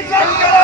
Hey, let's go!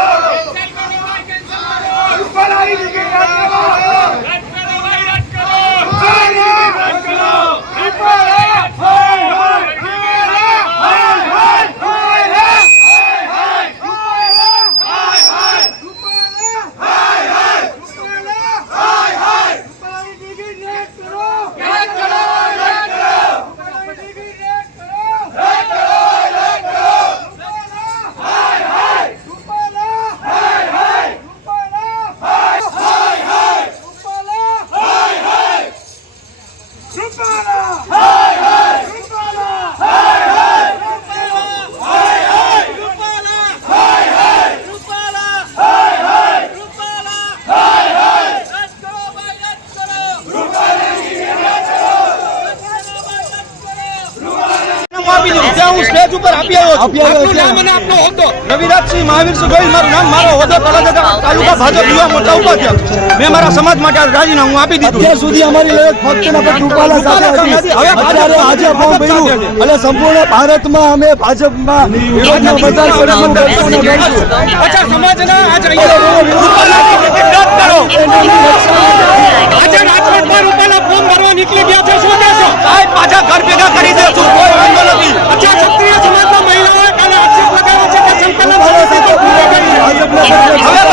આપી હું stage ઉપર આપી આવ્યો છું. આપનું નામ અને આપનો હોદ્દો. રવિરાજસિંહ મહાવીર ગોહિલ મારું નામ મારો હોદ્દો તળાજા તાલુકા ભાજપ યુવા મોરચા ઉપાધ્યક્ષ. મેં મારા સમાજ માટે રાજીનામું આપી દીધું. અત્યાર સુધી અમારી લડત ફક્ત ને ફક્ત રૂપાલા સાથે હતી. હવે ભાજપ અત્યારે આજે ફોર્મ ભર્યું. અને સંપૂર્ણ ભારતમાં અમે ભાજપમાં વિરોધનો પ્રચાર કરશું અચ્છા સમાજના આજ અહીંયા হবে